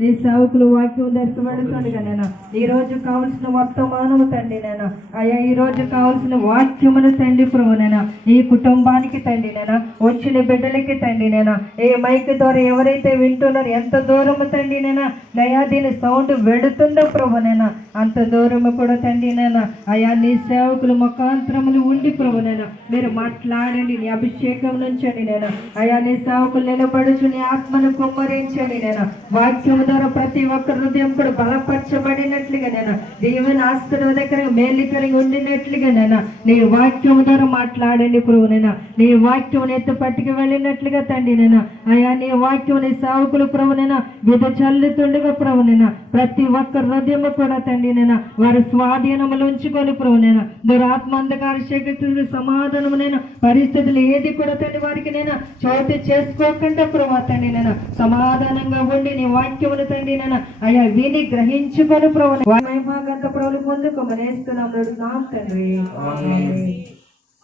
నీ సేవకులు వాక్యం ధరికి వెళుతుండగా నేను ఈ రోజు కావలసిన వర్తమానము తండ్రి నేను అయ్యా ఈ రోజు కావలసిన వాక్యమును తండ్రి ప్రభు నేను ఈ కుటుంబానికి తండ్రి నేను వచ్చిన బిడ్డలకి తండ్రి నేను ఏ మైక్ ద్వారా ఎవరైతే వింటున్నారో ఎంత దూరము తండ్రి నేను నయా దీని సౌండ్ వెళుతుందో ప్రభు నేను అంత దూరము కూడా తండ్రి నేను అయ్యా నీ సేవకులు ముఖాంతరములు ఉండి ప్రభు నేను మీరు మాట్లాడండి, నీ అభిషేకం నుంచండి నేను అయ్యా నీ సేవకులు నిలబడుచు నీ ఆత్మను కుమ్మరించండి నేను వాక్యము ద్వారా ప్రతి ఒక్క హృదయం కూడా బలపరచబడినట్లుగా నేను దేవుని ఆశీర్వాదకరంగా మేలుకరంగా ఉండినట్లుగా నేను నీ వాక్యం ద్వారా మాట్లాడండి ప్రభు నేను నీ వాక్యం ఎత్తు పట్టుకు వెళ్ళినట్లుగా తండ్రి నేను అయ్యా నీ వాక్యం నీ సేవకులు ప్రభు నేను విధ చల్లుతుండగా ప్రభు నేను ప్రతి ఒక్క హృదయము కూడా తండ్రి నేను వారి స్వాధీనములు ఉంచుకొని ప్రభు నేను దురాత్మ అంధకార శక్తులు సమాధానము నేను పరిస్థితులు ఏది కూడా తండ్రి వారికి నేను చోటు చేసుకోకుండా ప్రభు తండ్రి నేను సమాధానంగా ఉండి నీ వాక్యమును తండ్రి నేను అయ్యా విని గ్రహించుకొని ప్రభు మహిమాగంత ప్రభులు పొందుకోమనేస్తున్నాం తండ్రి.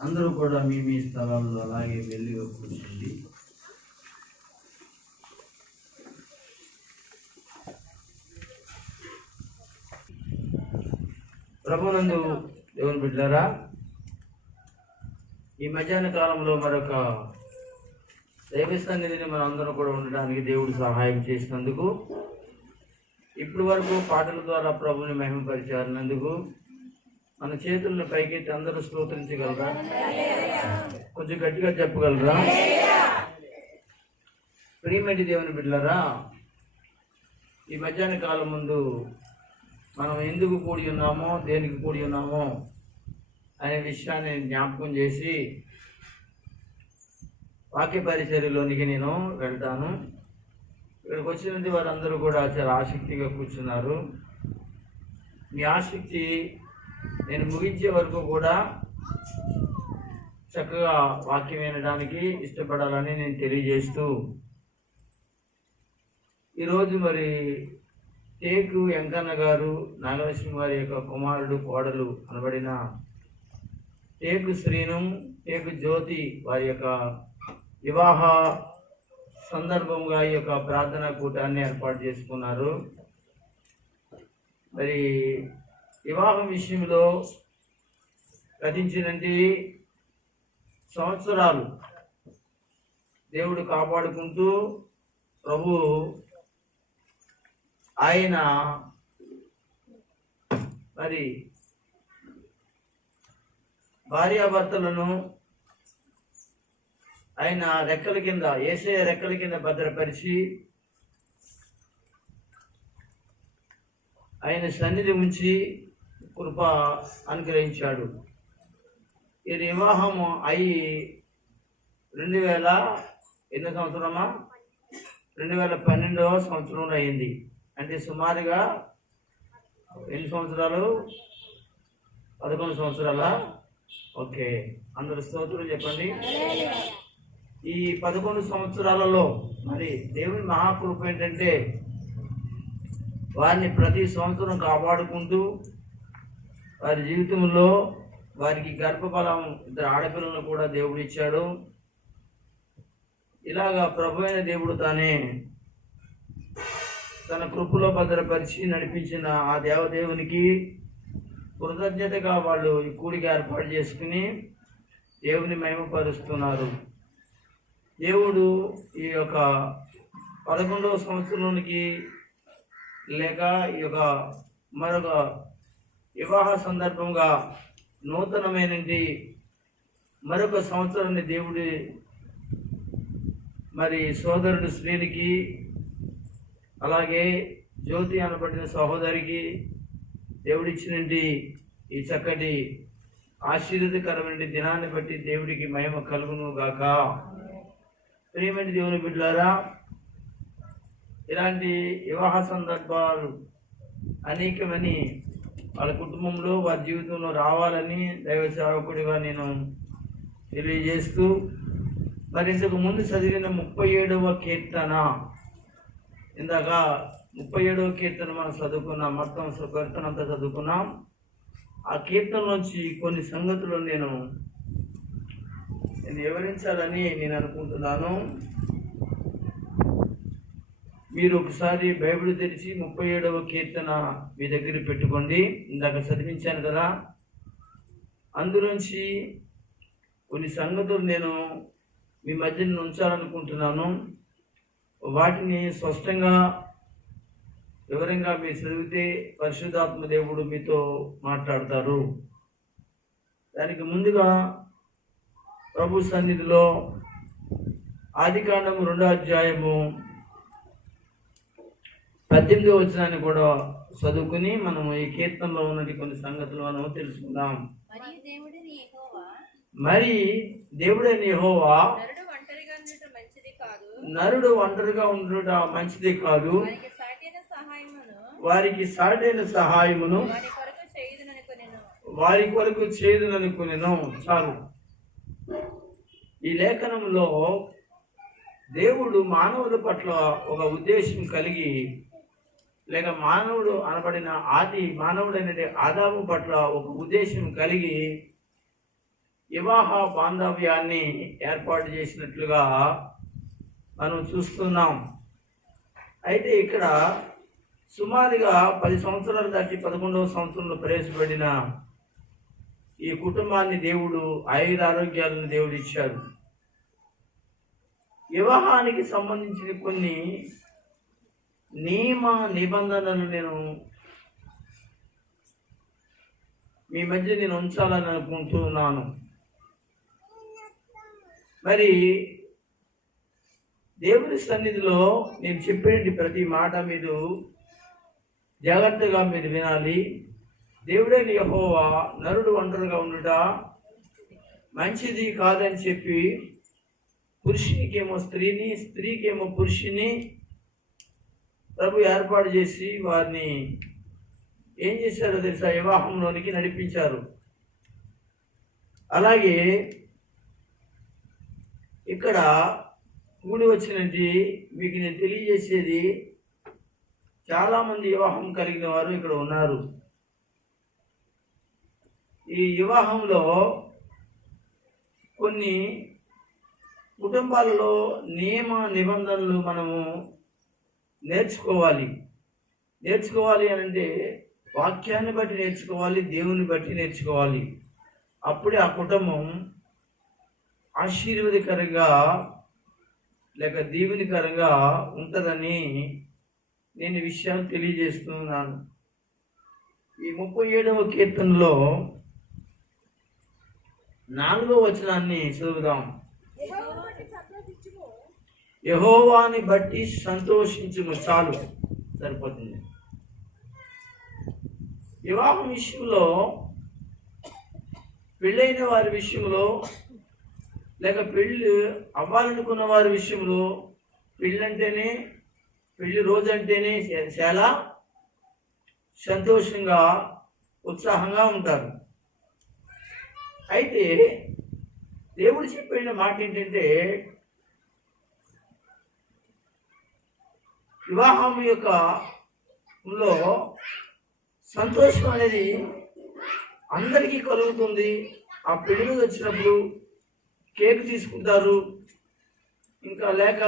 అందరూ కూడా మీ మీ స్థలాల్లో అలాగే వెళ్ళి కూర్చోండి. ప్రభునందు దేవుని బిడ్డలారా, ఈ మధ్యాహ్న కాలంలో మరొక దైవ సన్నిధిని మనం అందరం కూడా ఉండడానికి దేవుడు సహాయం చేసినందుకు, ఇప్పటి వరకు పాటల ద్వారా ప్రభుని మహిమపరిచారినందుకు మన చేతులను పైకెత్తి అందరూ స్తోత్రించగలరా? కొంచెం గట్టిగా చెప్పగలరా? ప్రియమైన దేవుని బిడ్డలారా, ఈ మధ్యాహ్న కాలం ముందు మనం ఎందుకు కూడి ఉన్నామో, దేనికి కూడి ఉన్నామో అనే విషయాన్ని జ్ఞాపకం చేసి వాక్య పరిచర్యలోనికి నేను వెళ్తాను. ఇక్కడికి వచ్చినది వారందరూ కూడా చాలా ఆసక్తిగా కూర్చున్నారు. మీ ఆసక్తి నేను ముగించే వరకు కూడా చక్కగా వాక్యం వినడానికి ఇష్టపడాలని నేను తెలియజేస్తూ, ఈరోజు మరి టేకు వెంకన్న గారు నాగలక్ష్మి వారి యొక్క కుమారుడు కోడలు అనబడిన టేకు శ్రీను, టేకు జ్యోతి వారి యొక్క వివాహ సందర్భంగా ఈ యొక్క ప్రార్థనా కూటాన్ని ఏర్పాటు చేసుకున్నారు. మరి వివాహం విషయంలో గతించినటువంటి సంవత్సరాలు దేవుడు కాపాడుకుంటూ ప్రభు ఆయన మరి భార్యాభర్తలను ఆయన రెక్కల కింద, యేసయ్య రెక్కల కింద భద్రపరిచి ఆయన సన్నిధి ఉంచి కృప అనుగ్రహించాడు. ఈ వివాహము అయి 2000 సంవత్సరమా 2012వ సంవత్సరంలో అయింది. అంటే సుమారుగా ఎన్ని సంవత్సరాలు? 11 సంవత్సరాలా? ఓకే, అందరు స్తోత్రం చెప్పండి. ఈ 11 సంవత్సరాలలో మరి దేవుని మహాకృప ఏంటంటే వారిని ప్రతి సంవత్సరం కాపాడుకుంటూ వారి జీవితంలో వారికి గర్భఫలం 2 ఆడపిల్లలను కూడా దేవుడు ఇచ్చాడు. ఇలాగా ప్రభు అయిన దేవుడు తానే తన కృపలో భద్రపరిచి నడిపించిన ఆ దేవదేవునికి కృతజ్ఞతగా వాళ్ళు ఈ కూడిక ఏర్పాటు చేసుకుని దేవుని మహిమపరుస్తున్నారు. దేవుడు ఈ యొక్క 11వ సంవత్సరంలోనికి లేక ఈ యొక్క మరొక వివాహ సందర్భంగా నూతనమైనటువంటి మరొక సంవత్సరాన్ని దేవుడి మరి సోదరుడు శ్రీనికి, అలాగే జ్యోతి అనబడిన సహోదరికి దేవుడిచ్చినటువంటి ఈ చక్కటి ఆశీర్వదకరమైన దినాన్ని బట్టి దేవుడికి మహిమ కలుగును గాక. ప్రియమైన దేవుని బిడ్డలారా, ఇలాంటి వివాహ సందర్భాలు అనేకమని వాళ్ళ కుటుంబంలో వారి జీవితంలో రావాలని దైవ సేవకుడిగా నేను తెలియజేస్తూ, మరి ఇంతకు ముందు చదివిన 37వ కీర్తన, ఇందాక 37వ కీర్తన మనం చదువుకున్నాం, మొత్తం కీర్తన అంతా చదువుకున్నాం. ఆ కీర్తన నుంచి కొన్ని సంగతులు నేను వివరించాలని నేను అనుకుంటున్నాను. మీరు ఒకసారి బైబిల్ తెరిచి 37వ కీర్తన మీ దగ్గర పెట్టుకోండి. ఇందాక చదివించాను కదా, అందులోంచి కొన్ని సంగతులు నేను మీ మధ్యన ఉంచాలనుకుంటున్నాను. వాటిని స్పష్టంగా వివరంగా మీరు చదివితే పరిశుద్ధాత్మ దేవుడు మీతో మాట్లాడతారు. దానికి ముందుగా ప్రభు సన్నిధిలో ఆదికాండము 2వ అధ్యాయము 18వ వచనాన్ని కూడా చదువుకుని మనము ఈ కీర్తనలో ఉన్నది కొన్ని సంగతులు మనం తెలుసుకుందాం. మరి దేవుడైన యెహోవా నరుడు ఒంటరిగా ఉండుట మంచిది కాదు, వారికి సాటైన సహాయమును వారి కొరకు చేయుదుననుకొనెను. చాలు. ఈ లేఖనంలో దేవుడు మానవుల పట్ల ఒక ఉద్దేశం కలిగి, లేక మానవుడు అనబడిన ఆది మానవుడైన ఆదాము పట్ల ఒక ఉద్దేశం కలిగి వివాహ బాంధవ్యాన్ని ఏర్పాటు చేసినట్లుగా మనం చూస్తున్నాం. అయితే ఇక్కడ సుమారుగా 10 సంవత్సరాలు దాటి 11వ సంవత్సరంలో ప్రవేశపడిన ఈ కుటుంబాన్ని దేవుడు ఆయుర ఆరోగ్యాలను దేవుడు ఇచ్చాడు. వివాహానికి సంబంధించిన కొన్ని నియమ నిబంధనలు మీ మధ్య నేను ఉంచాలని అనుకుంటున్నాను. మరి దేవుని సన్నిధిలో నేను చెప్పేటి ప్రతి మాట మీరు జాగ్రత్తగా మీరు వినాలి. దేవుడైన యెహోవా నరుడు ఒంటరిగా ఉండుట మంచిది కాదని చెప్పి పురుషునికేమో స్త్రీని, స్త్రీకేమో పురుషుని ప్రభు ఏర్పాటు చేసి వారిని ఏం చేశారో తెలుసా? వివాహంలోనికి నడిపించారు. అలాగే ఇక్కడ కూడి వచ్చినట్టు మీకు నేను తెలియజేసేది, చాలామంది వివాహం కలిగిన వారు ఇక్కడ ఉన్నారు. ఈ వివాహంలో కొన్ని కుటుంబాలలో నియమ నిబంధనలు మనము నేర్చుకోవాలి అని అంటే వాక్యాన్ని బట్టి నేర్చుకోవాలి, దేవుని బట్టి నేర్చుకోవాలి. అప్పుడే ఆ కుటుంబం ఆశీర్వాదకరంగా లేక దీవెనకరంగా ఉంటుందని నేను ఈ విషయాలు తెలియజేస్తున్నాను. ఈ 37వ కీర్తనలో 4వ వచనాన్ని చదువుదాం. యెహోవాని బట్టి సంతోషించుము. చాలు, సరిపోతుంది. వివాహం విషయంలో, పెళ్ళైన వారి విషయంలో, లేక పెళ్ళి అవ్వాలనుకున్న వారి విషయంలో పెళ్ళి రోజు అంటేనే చాలా సంతోషంగా ఉత్సాహంగా ఉంటారు. అయితే దేవుడు చెప్పిన మాట ఏంటంటే, వివాహం యొక్క సంతోషం అనేది అందరికీ కలుగుతుంది. ఆ పెళ్లి వచ్చినప్పుడు కేక్ తీసుకుంటారు, ఇంకా లేక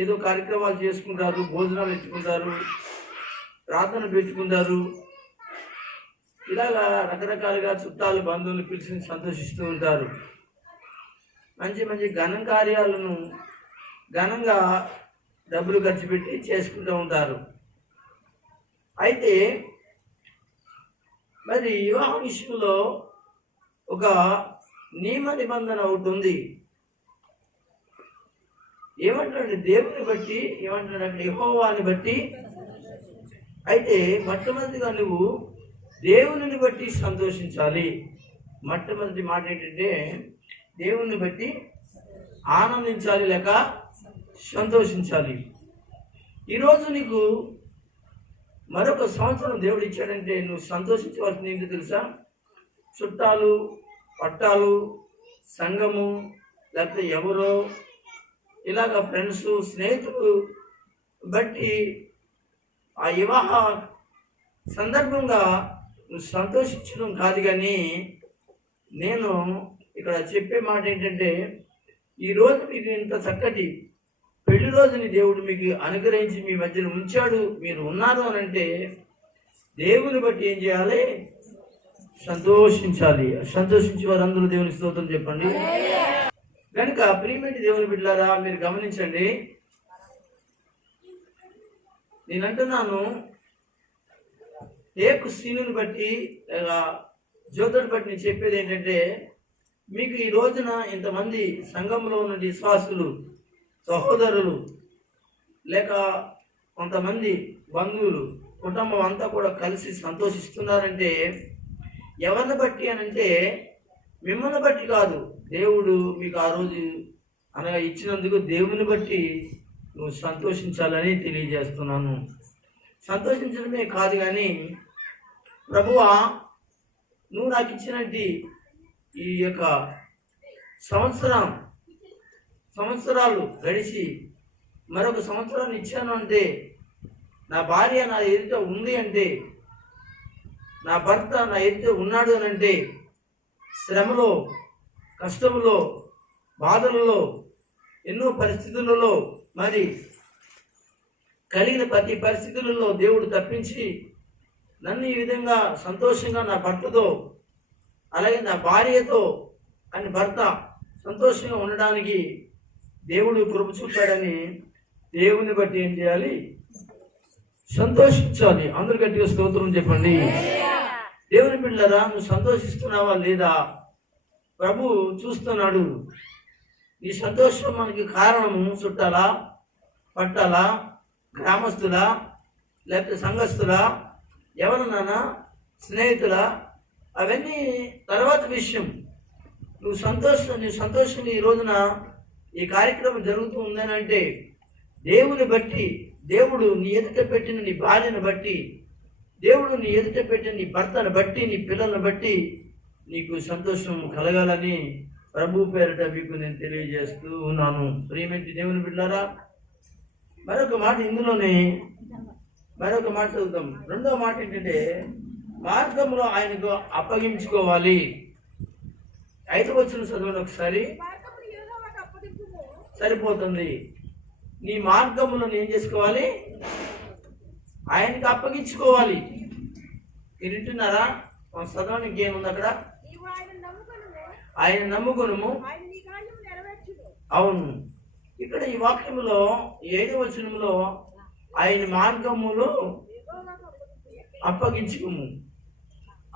ఏదో కార్యక్రమాలు చేసుకుంటారు, భోజనాలు ఎత్తుకుంటారు, ప్రార్థన పెట్టుకుంటారు. ఇలాగా రకరకాలుగా చుట్టాలు బంధువులు పిలిచి సంతోషిస్తూ ఉంటారు. మంచి మంచి కార్యాలను ఘనంగా డబ్బులు ఖర్చు పెట్టి చేసుకుంటూ ఉంటారు. అయితే మరి వివాహం విషయంలో ఒక నియమ నిబంధన ఒకటి ఉంది. ఏమంటాడు? దేవుని బట్టి ఏమంటాడంటే యెహోవాని బట్టి. అయితే మొట్టమొదటిగా నువ్వు దేవుని బట్టి సంతోషించాలి. మొట్టమొదటి మాట ఏంటంటే దేవుని బట్టి ఆనందించాలి లేక సంతోషించాలి. ఈరోజు నీకు మరొక సంవత్సరం దేవుడు ఇచ్చాడంటే నువ్వు సంతోషించవలసింది ఏంటో తెలుసా? చుట్టాలు, పట్టాలు, సంఘము, లేకపోతే ఎవరో ఇలాగ ఫ్రెండ్స్, స్నేహితులు బట్టి ఆ వివాహ సందర్భంగా నువ్వు సంతోషించడం కాదు. కానీ నేను ఇక్కడ చెప్పే మాట ఏంటంటే, ఈరోజు మీకు ఇంత చక్కటి పెళ్లి రోజుని దేవుడు మీకు అనుగ్రహించి మీ మధ్యన ఉంచాడు, మీరు ఉన్నారు అని అంటే దేవుని బట్టి ఏం చేయాలి? సంతోషించాలి. సంతోషించే వారందరూ దేవుని స్తోత్రం చెప్పండి. కనుక ప్రియమైన దేవుని బిడ్డలారా, మీరు గమనించండి, నేను అంటున్నాను, ఏకు సీనుని బట్టి జ్యోతుని బట్టి నేను చెప్పేది ఏంటంటే, మీకు ఈ రోజున ఇంతమంది సంఘంలో ఉన్న విశ్వాసులు, సహోదరులు, లేక కొంతమంది బంధువులు, కుటుంబం అంతా కూడా కలిసి సంతోషిస్తున్నారంటే ఎవరిని బట్టి అని అంటే మిమ్మల్ని బట్టి కాదు, దేవుడు మీకు ఆ రోజు అనగా ఇచ్చినందుకు దేవుని బట్టి నువ్వు సంతోషించాలని తెలియజేస్తున్నాను. సంతోషించడమే కాదు కానీ, ప్రభువా నువ్వు నాకు ఇచ్చినట్టు ఈ యొక్క సంవత్సరాలు గడిచి మరొక సంవత్సరాన్ని ఇచ్చాను అంటే, నా భార్య నా ఎదుట ఉంది అంటే, నా భర్త నా ఎదుట ఉన్నాడు అని అంటే, శ్రమలో, కష్టంలో, బాధలలో, ఎన్నో పరిస్థితులలో, మరి కలిగిన ప్రతి పరిస్థితులలో దేవుడు తప్పించి నన్ను ఈ విధంగా సంతోషంగా నా భర్తతో, అలాగే నా భార్యతో అని భర్త సంతోషంగా ఉండడానికి దేవుడు కృప చూపాడని దేవుని బట్టి ఏం చేయాలి? సంతోషించాలి. అందరు గట్టిగా స్తోత్రం చెప్పండి. దేవుని బిడ్డలారా, నువ్వు సంతోషిస్తున్నావా లేదా? ప్రభు చూస్తున్నాడు. నీ సంతోషం మనకి కారణము చుట్టాలా, పట్టాలా, గ్రామస్తులా, లేకపోతే సంఘస్థులా, ఎవరన్నా స్నేహితులా, అవన్నీ తర్వాత విషయం. నీ సంతోషంగా ఈ రోజున ఈ కార్యక్రమం జరుగుతూ ఉందని అంటే దేవుని బట్టి, దేవుడు నీ ఎదుట పెట్టిన నీ భార్యను బట్టి, దేవుడు నీ ఎదుట పెట్టిన నీ భర్తను బట్టి, నీ పిల్లలను బట్టి నీకు సంతోషం కలగాలని ప్రభు పేరిట మీకు నేను తెలియజేస్తూ ఉన్నాను. ప్రియమైన దేవుని బిడ్డలారా, మరొక మాట ఇందులోనే మరొక మాట చదువుతాం. రెండవ మాట ఏంటంటే, మార్గంలో ఆయనకు అప్పగించుకోవాలి. 5వ వచనం చదవండి ఒకసారి, సరిపోతుంది. నీ మార్గములను ఏం చేసుకోవాలి? ఆయనకి అప్పగించుకోవాలి. మీరు వింటున్నారా? చదవడానికి ఏముంది అక్కడ? ఆయన నమ్ముకును. అవును, ఇక్కడ ఈ వాక్యంలో 5వ వచనంలో ఆయన మార్గములు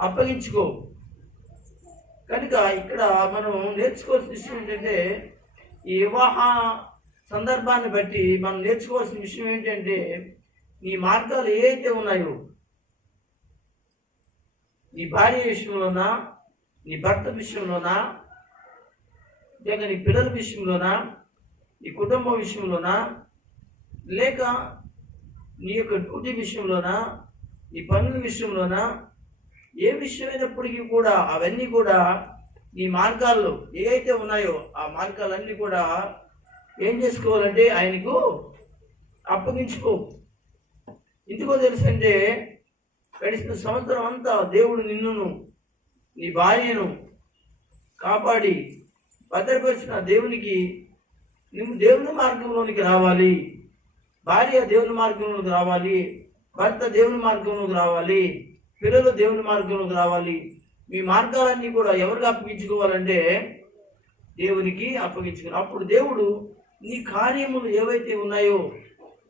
అప్పగించుకో. కనుక ఇక్కడ మనం నేర్చుకోవాల్సిన విషయం ఏంటంటే, ఈ వివాహ సందర్భాన్ని బట్టి మనం నేర్చుకోవాల్సిన విషయం ఏంటంటే, నీ మార్గాలు ఏవైతే ఉన్నాయో, నీ భార్య విషయంలోనా, నీ భర్త విషయంలోనా, లేక నీ పిల్లల విషయంలోనా, నీ కుటుంబం విషయంలోనా, లేక నీ యొక్క డ్యూటీ విషయంలోనా, నీ పనుల విషయంలోనా, ఏ విషయమైనప్పటికీ కూడా అవన్నీ కూడా నీ మార్గాల్లో ఏవైతే ఉన్నాయో ఆ మార్గాలన్నీ కూడా ఏం చేసుకోవాలంటే ఆయనకు అప్పగించుకో. ఎందుకో తెలుసంటే, గడిచిన సంవత్సరం అంతా దేవుడు నిన్నును నీ భార్యను కాపాడి భద్రపరిచిన దేవునికి నువ్వు దేవుని మార్గంలోనికి రావాలి. భార్య దేవుని మార్గంలోకి రావాలి, భర్త దేవుని మార్గంలోకి రావాలి, పిల్లలు దేవుని మార్గంలోకి రావాలి. మీ మార్గాలన్నీ కూడా ఎవరికి అప్పగించుకోవాలంటే దేవునికి అప్పగించుకోవాలి. అప్పుడు దేవుడు నీ కార్యములు ఏవైతే ఉన్నాయో,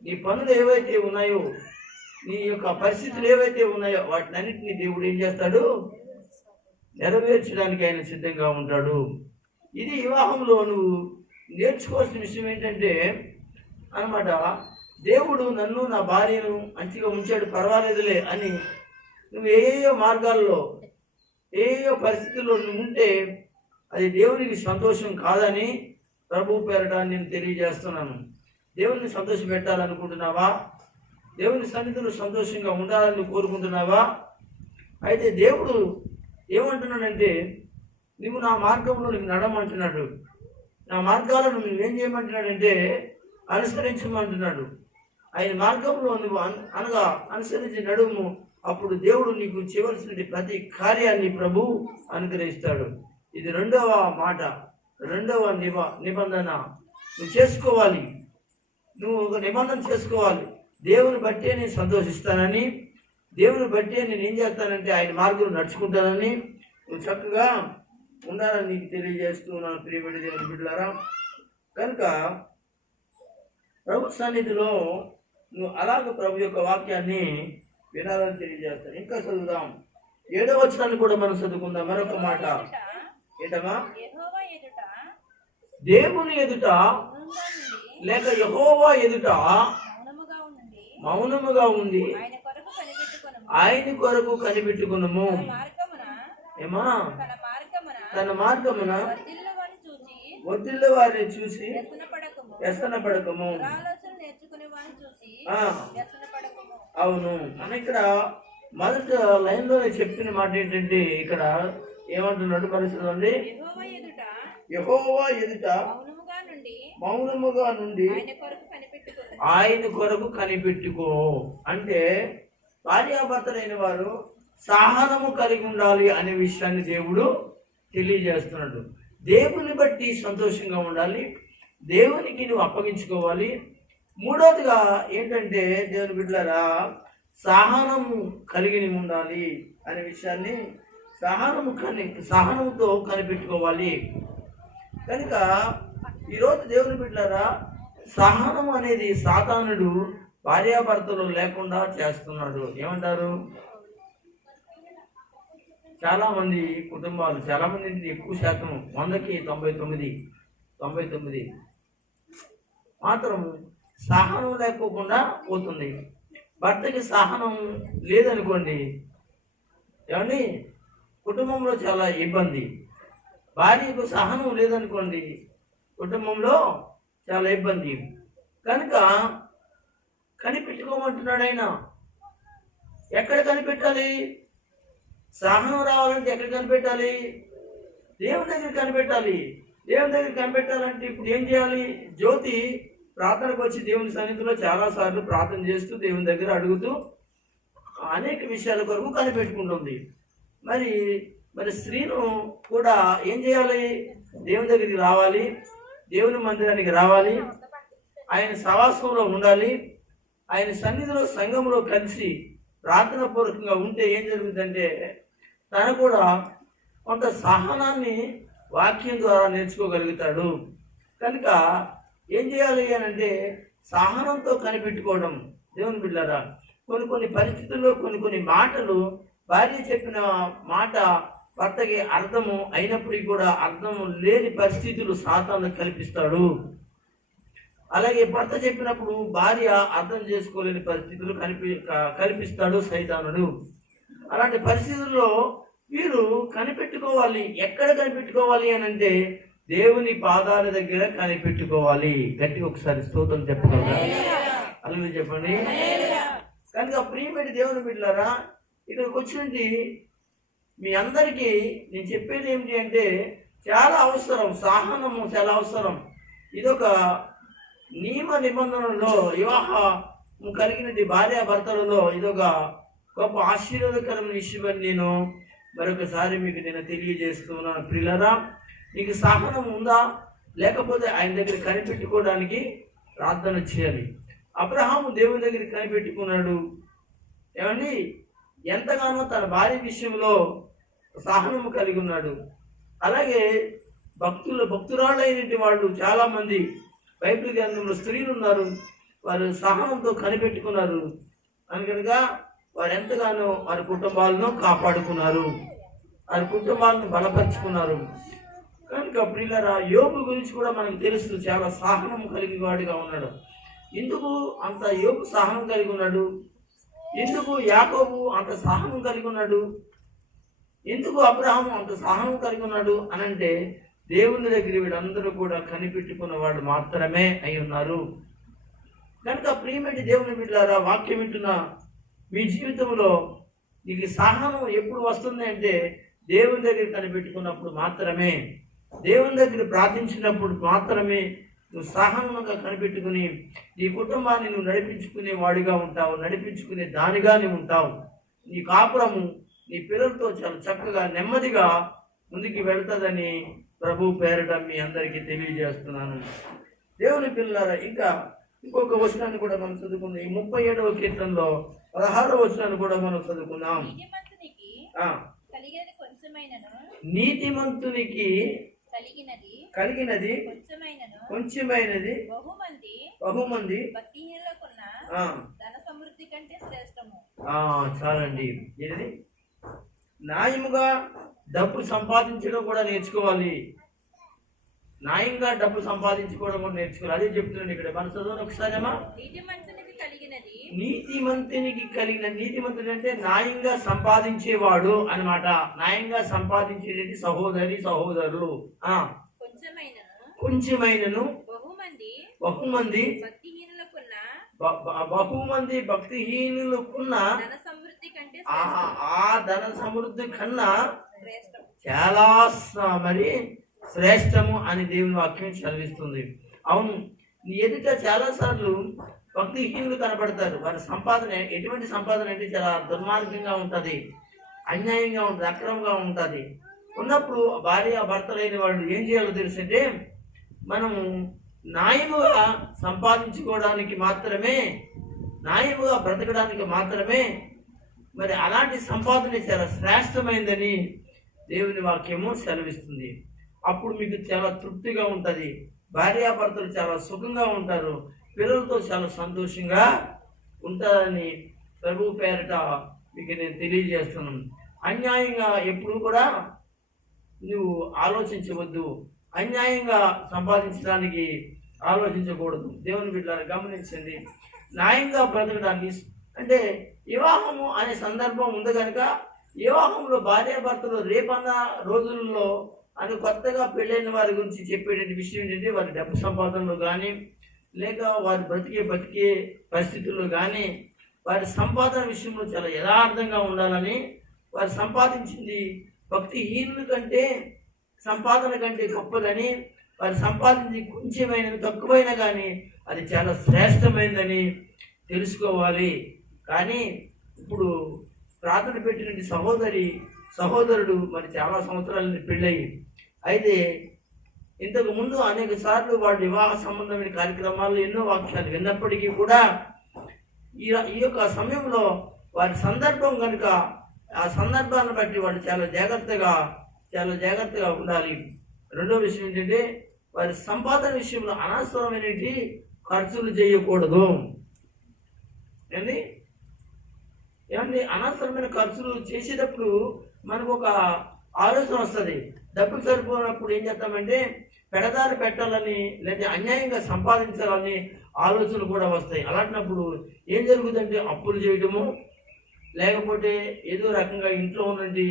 నీ పనులు ఏవైతే ఉన్నాయో, నీ యొక్క పరిస్థితులు ఏవైతే ఉన్నాయో వాటినన్నింటినీ దేవుడు ఏం చేస్తాడు? నెరవేర్చడానికి ఆయన సిద్ధంగా ఉంటాడు. ఇది వివాహంలో నువ్వు నేర్చుకోవాల్సిన విషయం ఏంటంటే అన్నమాట, దేవుడు నన్ను నా భార్యను మంచిగా ఉంచాడు, పర్వాలేదులే అని నువ్వు ఏయో మార్గాల్లో ఏయో పరిస్థితుల్లో నువ్వు ఉంటే అది దేవునికి సంతోషం కాదని ప్రభు పేరట నేను తెలియజేస్తున్నాను. దేవుని సంతోష పెట్టాలనుకుంటున్నావా? దేవుని సన్నిధిలో సంతోషంగా ఉండాలని కోరుకుంటున్నావా? అయితే దేవుడు ఏమంటున్నాడంటే, నువ్వు నా మార్గంలో నీకు నడమంటున్నాడు. నా మార్గాలను నువ్వేం చేయమంటున్నాడంటే అనుసరించమంటున్నాడు. ఆయన మార్గంలో నువ్వు అనగా అనుసరించి నడుము. అప్పుడు దేవుడు నీకు చేయవలసిన ప్రతి కార్యాన్ని ప్రభు అనుగ్రహిస్తాడు. ఇది రెండవ మాట, రెండవ నిబంధన నువ్వు చేసుకోవాలి. నువ్వు ఒక నిబంధన చేసుకోవాలి. దేవుని బట్టే నేను సంతోషిస్తానని, దేవుని బట్టే నేను ఏం చేస్తానంటే ఆయన మార్గంలో నడుచుకుంటానని నువ్వు చక్కగా ఉండాలని నీకు తెలియజేస్తున్నాను ప్రియమైన దేవుని బిడ్డలారా. కనుక ప్రభు సన్నిధిలో నువ్వు అలాగ ప్రభు యొక్క వాక్యాన్ని వినాలని తెలియజేస్తాను. ఇంకా చదువుదాం. 7వ వచనాన్ని కూడా మనం చదువుకుందాం. మరొక మాట ఏంటమ్మా? దేవుని ఎదుట లేక యెహోవా ఎదుట మౌనముగా ఉండి ఆయన కొరకు కనిపెట్టుకున్నాము. ఏమా? తన మార్గమున వర్ధిల్ల వారిని చూసి వ్యసన పడకము. అవును. మన ఇక్కడ మొదటి లైన్ లోనే చెప్పిన మాట ఏంటంటే, ఇక్కడ ఏమంటున్నాడు పరిస్థితి? యెహోవా ఎదుట మౌనముగా నుండి ఆయన కొరకు కనిపెట్టుకో. అంటే భార్యాభర్తలైన వారు సహనము కలిగి ఉండాలి అనే విషయాన్ని దేవుడు తెలియజేస్తున్నాడు. దేవుని బట్టి సంతోషంగా ఉండాలి, దేవునికి నువ్వు అప్పగించుకోవాలి. మూడవదిగా ఏంటంటే దేవుని బిడ్డలారా, సహనము కలిగి ఉండాలి అనే విషయాన్ని సహనంతో కనిపెట్టుకోవాలి. కనుక ఈరోజు దేవుని బిడ్డలారా, సహనం అనేది సాతానుడు భార్యాభర్తలు లేకుండా చేస్తున్నాడు. ఏమంటారు? చాలా మంది కుటుంబాలు, చాలా మంది ఎక్కువ శాతం 100కి 99 మాత్రం సహనం లేకోకుండా పోతుంది. భర్తకి సహనం లేదనుకోండి, ఏమండి, కుటుంబంలో చాలా ఇబ్బంది. భార్యకు సహనం లేదనుకోండి, కుటుంబంలో చాలా ఇబ్బంది. కనుక కనిపెట్టుకోమంటున్నాడు ఆయన. ఎక్కడ కనిపెట్టాలి? సహనం రావాలంటే ఎక్కడ కనిపెట్టాలి? దేవుని దగ్గర కనిపెట్టాలి. దేవుని దగ్గర కనిపెట్టాలంటే ఇప్పుడు ఏం చేయాలి? జ్యోతి ప్రార్థనకు వచ్చి దేవుని సన్నిధిలో చాలాసార్లు ప్రార్థన చేస్తూ దేవుని దగ్గర అడుగుతూ అనేక విషయాల కొరకు కనిపెట్టుకుంటుంది. మరి స్త్రీను కూడా ఏం చేయాలి? దేవుని దగ్గరికి రావాలి, దేవుని మందిరానికి రావాలి, ఆయన సవాసంలో ఉండాలి, ఆయన సన్నిధిలో సంఘంలో కలిసి ప్రార్థన పూర్వకంగా ఉంటే ఏం జరుగుతుందంటే తను కూడా కొంత సహనాన్ని వాక్యం ద్వారా నేర్చుకోగలుగుతాడు. కనుక ఏం చేయాలి అని అంటే సహనంతో కనిపెట్టుకోవడం. దేవుని బిడ్డలారా, కొన్ని పరిస్థితుల్లో కొన్ని మాటలు భార్య చెప్పిన మాట భర్తకి అర్థము అయినప్పటికీ కూడా అర్థము లేని పరిస్థితులు సాతాను కల్పిస్తాడు. అలాగే భర్త చెప్పినప్పుడు భార్య అర్థం చేసుకోలేని పరిస్థితులు కల్పిస్తాడు సైతానుడు. అలాంటి పరిస్థితుల్లో వీరు కనిపెట్టుకోవాలి. ఎక్కడ కనిపెట్టుకోవాలి అని అంటే దేవుని పాదాల దగ్గర కనిపెట్టుకోవాలి. గట్టిగా ఒకసారి స్తోత్రం చెప్పగలరా? అలాగే చెప్పండి. కనుక ప్రియమైన దేవుని బిడ్డలారా, ఇక్కడికి వచ్చినట్టు మీ అందరికీ నేను చెప్పేది ఏమిటి అంటే చాలా అవసరం. సహనము చాలా అవసరం. ఇదొక నియమ నిబంధనలో వివాహం కలిగినటువంటి భార్యాభర్తలలో ఇదొక గొప్ప ఆశీర్వాదకరమైన విషయమని నేను మరొకసారి మీకు నేను తెలియజేస్తున్నాను. ప్రియులారా, నీకు సహనం ఉందా? లేకపోతే ఆయన దగ్గర కనిపెట్టుకోవడానికి ప్రార్థన చేయాలి. అబ్రహాము దేవుని దగ్గర కనిపెట్టుకున్నాడు. ఏమండి, ఎంతగానో తన భార్య విషయంలో సహనము కలిగి ఉన్నాడు. అలాగే భక్తురాళ్ళైనటువంటి వాళ్ళు చాలామంది బైబిల్ గ్రంథంలో స్త్రీలు ఉన్నారు. వారు సహనంతో కనిపెట్టుకున్నారు. కనుక వారు ఎంతగానో వారి కుటుంబాలను కాపాడుకున్నారు, వారి కుటుంబాలను బలపరుచుకున్నారు. కనుక ప్రియులారా, యోబు గురించి కూడా మనకు తెలుసు, చాలా సహనం కలిగి వాడిగా ఉన్నాడు. ఎందుకు అంత యోబు సహనం కలిగి ఉన్నాడు? ఎందుకు యాకోబు అంత సహనం కలిగి ఉన్నాడు? ఎందుకు అబ్రహాము అంత సహనం కలిగి ఉన్నాడు అని అంటే దేవుని దగ్గర వీళ్ళందరూ కూడా కనిపెట్టుకున్న వాళ్ళు మాత్రమే అయి ఉన్నారు. కనుక ప్రియమైన దేవుని బిడ్డలారా, వాక్యం వింటున్న మీ జీవితంలో నీకు సహనం ఎప్పుడు వస్తుంది అంటే దేవుని దగ్గర కనిపెట్టుకున్నప్పుడు మాత్రమే, దేవుని దగ్గర ప్రార్థించినప్పుడు మాత్రమే నువ్వు సహనంగా కనిపెట్టుకుని నీ కుటుంబాన్ని నువ్వు నడిపించుకునే వాడిగా ఉంటావు, నడిపించుకునే దానిగా నువ్వు ఉంటావు. నీ కాపురము నీ పిల్లలతో చాలా చక్కగా నెమ్మదిగా ముందుకు వెళ్తుందని ప్రభు పేరట మీ అందరికీ తెలియజేస్తున్నాను. దేవుని పిల్లలారా, ఇంకా ఇంకొక వచనాన్ని కూడా మనం చదువుకుందాం. ఈ 37వ కీర్తనలో 16వ వచనాన్ని కూడా మనం చదువుకుందాం. నీతిమంతునికి ఆ, కలిగినది కొంచెమైనను నీతిమంతునికి కలిగినది కొంచెమైనది బహుమంది భక్తిహీనులకున్న ఆ, ధన సమృద్ధి కంటే శ్రేష్టము. చాలండి. ఏది న్యాయముగా డబ్బు సంపాదించడం కూడా నేర్చుకోవాలి. న్యాయంగా డబ్బు సంపాదించుకోవడం కూడా నేర్చుకోవాలి. అదే చెప్తున్నాను ఇక్కడ. మన చదువు ఒకసారేమా. నీతిమంతునికి కలిగినది నీతిమంతుడు అంటే న్యాయంగా సంపాదించేవాడు అన్నమాట. న్యాయంగా సంపాదించేది సహోదరులు. కొంచెమైనను బహుమంది భక్తిహీనులకున్న ఆ ధన సమృద్ధి కన్నా చాలా మరి శ్రేష్టము అని దేవుని వాక్యం చదివిస్తుంది. అవును, నీ ఎదుట చాలా సార్లు భక్తిహీనులు కనబడతారు. వారి సంపాదన ఎటువంటి సంపాదన అంటే చాలా దుర్మార్గంగా ఉంటుంది, అన్యాయంగా ఉంటుంది, అక్రమంగా ఉంటుంది. ఉన్నప్పుడు భార్య భర్తలైన వాళ్ళు ఏం చేయాలో తెలుసంటే, మనము న్యాయముగా సంపాదించుకోవడానికి మాత్రమే, న్యాయముగా బ్రతకడానికి మాత్రమే మరి అలాంటి సంపాదన చాలా శ్రేష్టమైందని దేవుని వాక్యము సెలవిస్తుంది. అప్పుడు మీకు చాలా తృప్తిగా ఉంటుంది, భార్యాభర్తలు చాలా సుఖంగా ఉంటారు, పిల్లలతో చాలా సంతోషంగా ఉంటారని ప్రభు పేరిట మీకు నేను తెలియజేస్తున్నాను. అన్యాయంగా ఎప్పుడు కూడా నువ్వు ఆలోచించవద్దు, అన్యాయంగా సంపాదించడానికి ఆలోచించకూడదు. దేవుని బిడ్డలారా గమనించండి. న్యాయంగా బ్రతకడానికి అంటే వివాహము అనే సందర్భం ఉంది కనుక వివాహంలో భార్యాభర్తలు రేపన్న రోజుల్లో అని కొత్తగా పెళ్ళైన వారి గురించి చెప్పేటువంటి విషయం ఏంటంటే, వారి డబ్బు సంపాదనలో కానీ లేక వారు బతికే పరిస్థితుల్లో కానీ వారి సంపాదన విషయంలో చాలా యథార్థంగా ఉండాలని, వారు సంపాదించింది భక్తిహీనుల కంటే సంపాదన కంటే గొప్పదని, వారు సంపాదించి కొంచెమైనది తక్కువైనా కానీ అది చాలా శ్రేష్టమైనదని తెలుసుకోవాలి. కానీ ఇప్పుడు ప్రార్థన పెట్టినటువంటి సహోదరుడు మరి చాలా సంవత్సరాల పెళ్ళయి అయితే ఇంతకు ముందు అనేక సార్లు వాడి వివాహ సంబంధమైన కార్యక్రమాలు ఎన్నో వాక్యాలు విన్నప్పటికీ కూడా ఈ యొక్క సమయంలో వారి సందర్భం కనుక ఆ సందర్భాన్ని బట్టి వాళ్ళు చాలా జాగ్రత్తగా ఉండాలి. రెండో విషయం ఏంటంటే, వారి సంపాదన విషయంలో అనవసరమైనటువంటి ఖర్చులు చేయకూడదు. ఏమండి, అనవసరమైన ఖర్చులు చేసేటప్పుడు మనకు ఒక ఆలోచన వస్తుంది. డబ్బులు సరిపోయినప్పుడు ఏం చేస్తామంటే పెడదారి పెట్టాలని లేదా అన్యాయంగా సంపాదించాలని ఆలోచనలు కూడా వస్తాయి. అలాంటప్పుడు ఏం జరుగుతుందంటే అప్పులు చేయటము, లేకపోతే ఏదో రకంగా ఇంట్లో ఉన్నటువంటి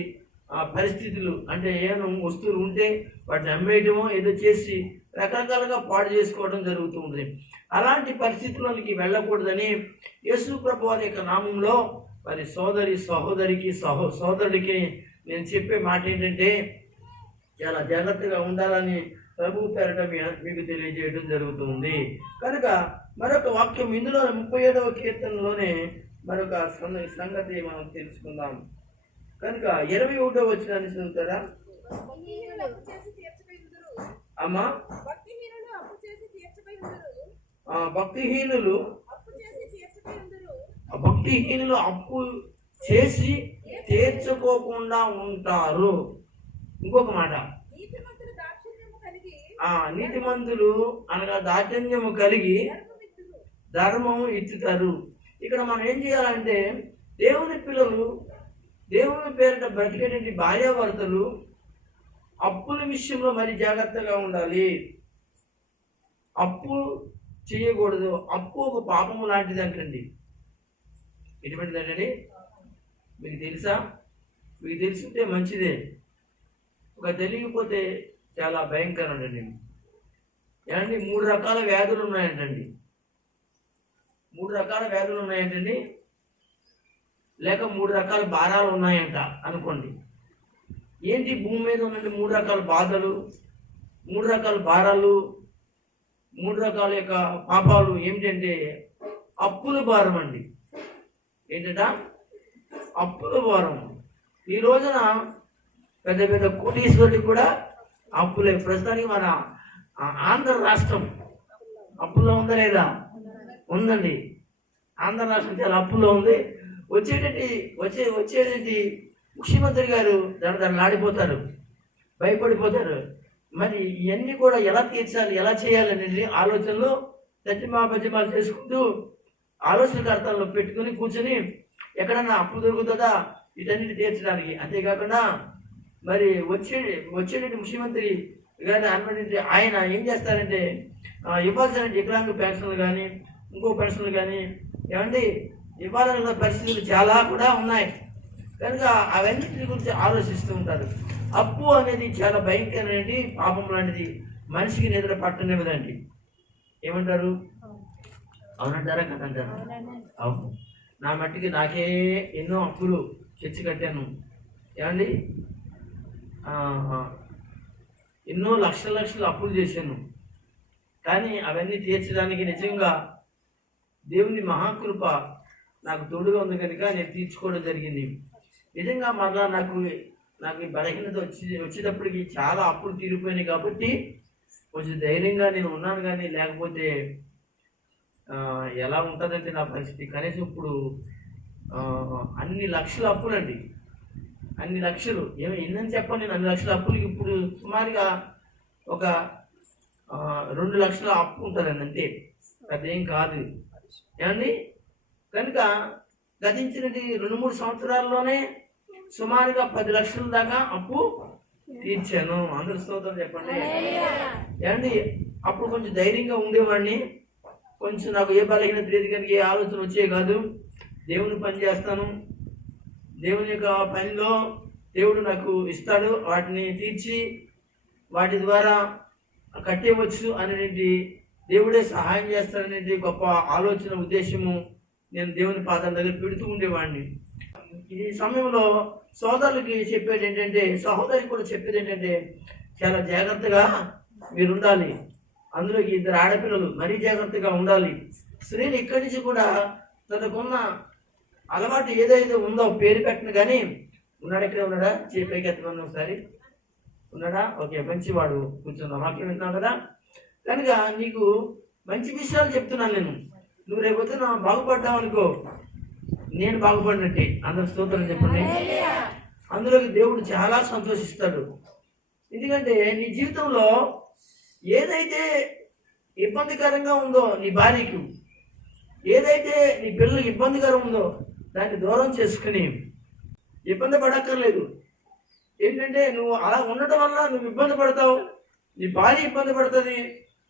పరిస్థితులు అంటే ఏమైనా వస్తువులు ఉంటే వాటిని అమ్మేయటమో ఏదో చేసి రకరకాలుగా పాడు చేసుకోవడం జరుగుతూ ఉంటుంది. అలాంటి పరిస్థితుల్లోనికి వెళ్ళకూడదని యేసు ప్రభు వారి యొక్క నామంలో మరి సోదరుడికి నేను చెప్పే మాట ఏంటంటే, చాలా జాగ్రత్తగా ఉండాలని ప్రభు పేరట మీకు తెలియజేయడం జరుగుతుంది. కనుక మరొక వాక్యం ఇందులో 37వ కీర్తనలోనే మరొక సంగతి మనం తెలుసుకుందాం. కనుక 21వ వచనాన్ని చదువుతారా అమ్మా? భక్తిహీనులు అప్పు చేసి తీర్చుకోకుండా ఉంటారు. ఇంకొక మాట, నీతిమంతులు అనగా దాచన్యము కలిగి ధర్మము ఇచ్చుతారు. ఇక్కడ మనం ఏం చేయాలంటే, దేవుని పిల్లలు దేవుని పేరిట బ్రతికేటువంటి భార్యాభర్తలు అప్పుల విషయంలో మరి జాగ్రత్తగా ఉండాలి. అప్పు చేయకూడదు. అప్పు ఒక పాపము లాంటిది అంటండి. ఎటువంటిదండి మీకు తెలుసా? మీకు తెలిసింటే మంచిదే, ఒక తెలియకపోతే చాలా భయంకరం అండి. ఏమండి, 3 రకాల వ్యాధులు ఉన్నాయంటండి. 3 రకాల వ్యాధులు ఉన్నాయంటండి, లేక 3 రకాల భారాలు ఉన్నాయంట అనుకోండి. ఏంటి భూమి మీద ఉన్నటువంటి 3 రకాల బాధలు, 3 రకాల భారాలు, 3 రకాల యొక్క పాపాలు ఏమిటంటే అప్పుల భారం అండి. ఏంటంట? అప్పుల భారం. ఈ రోజున పెద్ద పెద్ద కోటీశ్వరుడికి కూడా అప్పులే. ప్రస్తుతానికి మన ఆంధ్ర రాష్ట్రం అప్పుల్లో ఉందా లేదా? ఉందండి. ఆంధ్ర రాష్ట్రం చాలా అప్పులో ఉంది. వచ్చేటి ముఖ్యమంత్రి గారు దడదడలాడిపోతారు, భయపడిపోతారు. మరి ఇవన్నీ కూడా ఎలా తీర్చాలి, ఎలా చేయాలనేది ఆలోచనలు తజ్జిమాలు చేసుకుంటూ ఆలోచనకర్తల్లో పెట్టుకుని కూర్చొని ఎక్కడన్నా అప్పు దొరుకుతుందా వీటన్నిటి తీర్చడానికి. అంతేకాకుండా మరి వచ్చేటి ముఖ్యమంత్రి గారు అనుమతి ఆయన ఏం చేస్తారంటే ఇవ్వాల్సిన వికలాంగ పెన్షన్లు కానీ ఇంకో పెన్షన్లు కానీ ఏమండి ఇవ్వాలనుకున్న పరిస్థితులు చాలా కూడా ఉన్నాయి. కనుక అవన్నింటి గురించి ఆలోచిస్తూ ఉంటారు. అప్పు అనేది చాలా భయంకరమైనది, పాపం లాంటిది, మనిషికి నిద్ర పట్టనివ్వదండి. ఏమంటారు? అవునంటారా కదంటారు? అవును. నా మట్టికి నాకే ఎన్నో అప్పులు తెచ్చి కట్టాను. ఏమండి ఎన్నో లక్షల అప్పులు చేశాను. కానీ అవన్నీ తీర్చడానికి నిజంగా దేవుని మహాకృప నాకు తోడుగా ఉంది కనుక నేను తీర్చుకోవడం జరిగింది. నిజంగా మరలా నాకు ఈ బలహీనత వచ్చేటప్పటికి చాలా అప్పులు తీరిపోయినాయి కాబట్టి కొంచెం ధైర్యంగా నేను ఉన్నాను. కానీ లేకపోతే ఎలా ఉంటుందంటే నా పరిస్థితి, కనీసం ఇప్పుడు అన్ని లక్షల అప్పులండి, అన్ని లక్షలు ఎన్నని చెప్పండి. నేను అన్ని లక్షల అప్పులకి ఇప్పుడు సుమారుగా ఒక 2 లక్షల అప్పు ఉంటుందండి, అంతే, అదేం కాదు. ఏమండి కనుక గతించినది 2-3 సంవత్సరాల్లోనే సుమారుగా 10 లక్షల దాకా అప్పు తీర్చాను. అందరు స్తోత్రం చెప్పండి. ఏమండి అప్పుడు కొంచెం ధైర్యంగా ఉండేవాడిని. కొంచెం నాకు ఏ బలహీనత లేదు కనుక ఏ ఆలోచన వచ్చే కాదు. దేవుని పని చేస్తాను, దేవుని యొక్క పనిలో దేవుడు నాకు ఇస్తాడు, వాటిని తీర్చి వాటి ద్వారా కట్టేయవచ్చు అనేది దేవుడే సహాయం చేస్తాడనేది గొప్ప ఆలోచన, ఉద్దేశము నేను దేవుని పాదాల దగ్గర పెడుతూ ఉండేవాడిని. ఈ సమయంలో సోదరులకి చెప్పేది ఏంటంటే, సహోదరికి కూడా చెప్పేది ఏంటంటే, చాలా జాగ్రత్తగా మీరు ఉండాలి. అందులో 2 ఆడపిల్లలు, మరీ జాగ్రత్తగా ఉండాలి. స్త్రీలు ఇక్కడి నుంచి కూడా తనకున్న అలవాటు ఏదైతే ఉందో పేరు పెట్టిన కానీ ఉన్నాడు. ఇక్కడే ఉన్నాడా? చేపైకి ఎత్తమని ఒకసారి ఉన్నాడా? ఓకే, మంచివాడు, కూర్చున్నా, వాక్యం వింటున్నావు కదా. కనుక నీకు మంచి విషయాలు చెప్తున్నాను నేను. నువ్వు రేపొద్దు నా బాగుపడ్డావు అనుకో, నేను బాగుపడినట్టే. అందరు స్తోత్రం చెప్పండి. అందులోకి దేవుడు చాలా సంతోషిస్తాడు. ఎందుకంటే నీ జీవితంలో ఏదైతే ఇబ్బందికరంగా ఉందో నీ భార్యకు, ఏదైతే నీ పిల్లలకు ఇబ్బందికరం ఉందో దాన్ని దూరం చేసుకుని ఇబ్బంది పడక్కర్లేదు. ఏంటంటే నువ్వు అలా ఉండటం వల్ల నువ్వు ఇబ్బంది పడతావు, నీ భార్య ఇబ్బంది పడుతుంది,